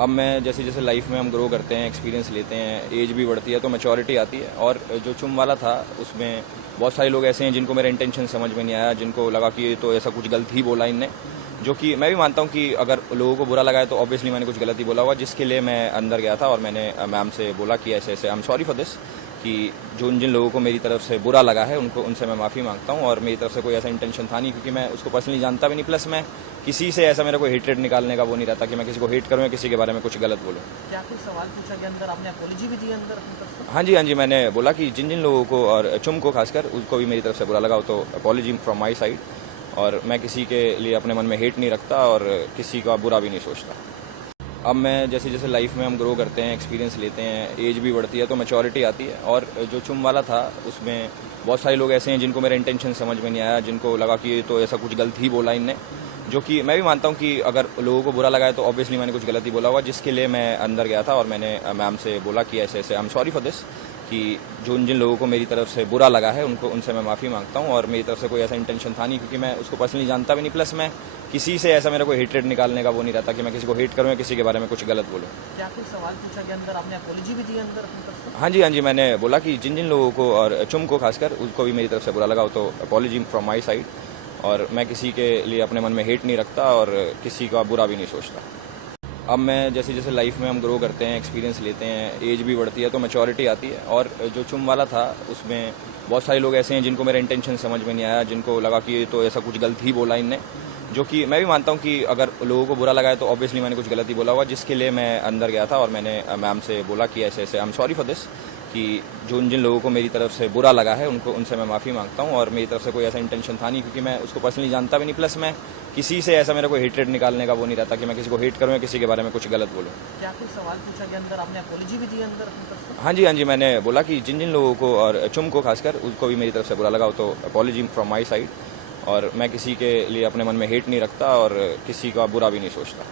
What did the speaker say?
अब मैं जैसे जैसे लाइफ में हम ग्रो करते हैं, एक्सपीरियंस लेते हैं, एज भी बढ़ती है तो मैच्योरिटी आती है। और जो चुम वाला था उसमें बहुत सारे लोग ऐसे हैं जिनको मेरा इंटेंशन समझ में नहीं आया, जिनको लगा कि ये तो ऐसा कुछ गलत ही बोला इनने, जो कि मैं भी मानता हूँ कि अगर लोगों को बुरा लगा है तो ऑब्वियसली मैंने कुछ गलत ही बोला होगा, जिसके लिए मैं अंदर गया था और मैंने मैम से बोला कि ऐसे ऐसे I am sorry for this, कि जो जिन लोगों को मेरी तरफ से बुरा लगा है उनसे मैं माफ़ी मांगता हूँ। और मेरी तरफ से कोई ऐसा इंटेंशन था नहीं, क्योंकि मैं उसको पर्सनली जानता भी नहीं, प्लस मैं किसी से ऐसा मेरा कोई हेट्रेड निकालने का वो नहीं रहता कि मैं किसी को हेट करूँ या किसी के बारे में कुछ गलत बोलूँ। क्या कुछ सवाल पूछा गया अंदर, आपने अपॉलॉजी भी दी अंदर अपनी तरफ से? हाँ जी, मैंने बोला कि जिन जिन लोगों को और चुम को खासकर उसको भी मेरी तरफ से बुरा लगा हो तो अपॉलॉजी फ्रॉम माई साइड। और मैं किसी के लिए अपने मन में हेट नहीं रखता और किसी का बुरा भी नहीं सोचता। अब मैं जैसे जैसे लाइफ में हम ग्रो करते हैं, एक्सपीरियंस लेते हैं, एज भी बढ़ती है तो मैच्योरिटी आती है। और जो चुम वाला था उसमें बहुत सारे लोग ऐसे हैं जिनको मेरा इंटेंशन समझ में नहीं आया, जिनको लगा कि ये तो ऐसा कुछ गलत ही बोला इनने, जो कि मैं भी मानता हूँ कि अगर लोगों को बुरा लगा है तो ऑब्वियसली मैंने कुछ गलत ही बोला होगा, जिसके लिए मैं अंदर गया था और मैंने मैम से बोला कि ऐसे ऐसे I am sorry for this, कि जो जिन लोगों को मेरी तरफ से बुरा लगा है उनसे मैं माफ़ी मांगता हूँ। और मेरी तरफ से कोई ऐसा इंटेंशन था नहीं, क्योंकि मैं उसको पर्सनली जानता भी नहीं, प्लस मैं किसी से ऐसा मेरा कोई हेट्रेड निकालने का वो नहीं रहता कि मैं किसी को हेट करूँ या किसी के बारे में कुछ गलत बोलूँ। क्या कुछ सवाल पूछा गया अंदर, आपने अपॉलॉजी भी दी अंदर अपनी तरफ से? हाँ जी, मैंने बोला कि जिन जिन लोगों को और चुम को खासकर उसको भी मेरी तरफ से बुरा लगा हो तो अपॉलॉजी फ्रॉम माई साइड। और मैं किसी के लिए अपने मन में हेट नहीं रखता और किसी का बुरा भी नहीं सोचता। अब मैं जैसे जैसे लाइफ में हम ग्रो करते हैं, एक्सपीरियंस लेते हैं, एज भी बढ़ती है तो मैच्योरिटी आती है। और जो चुम वाला था उसमें बहुत सारे लोग ऐसे हैं जिनको मेरा इंटेंशन समझ में नहीं आया, जिनको लगा कि ये तो ऐसा कुछ गलत ही बोला इनने, जो कि मैं भी मानता हूँ कि अगर लोगों को बुरा लगा है तो ऑब्वियसली मैंने कुछ गलत ही बोला होगा, जिसके लिए मैं अंदर गया था और मैंने मैम से बोला कि ऐसे ऐसे I am sorry for this, कि जो जिन लोगों को मेरी तरफ से बुरा लगा है उनसे मैं माफ़ी मांगता हूँ। और मेरी तरफ से कोई ऐसा इंटेंशन था नहीं, क्योंकि मैं उसको पर्सनली जानता भी नहीं, प्लस मैं किसी से ऐसा मेरा कोई हेट्रेड निकालने का वो नहीं रहता कि मैं किसी को हेट करूँ या किसी के बारे में कुछ गलत बोलूँ। क्या कुछ सवाल पूछा गया अंदर, आपने अपॉलॉजी भी दी अंदर अपनी तरफ से? हाँ जी, मैंने बोला कि जिन जिन लोगों को और चुम को खासकर उसको भी मेरी तरफ से बुरा लगा हो तो अपॉलॉजी फ्रॉम माई साइड। और मैं किसी के लिए अपने मन में हेट नहीं रखता और किसी का बुरा भी नहीं सोचता।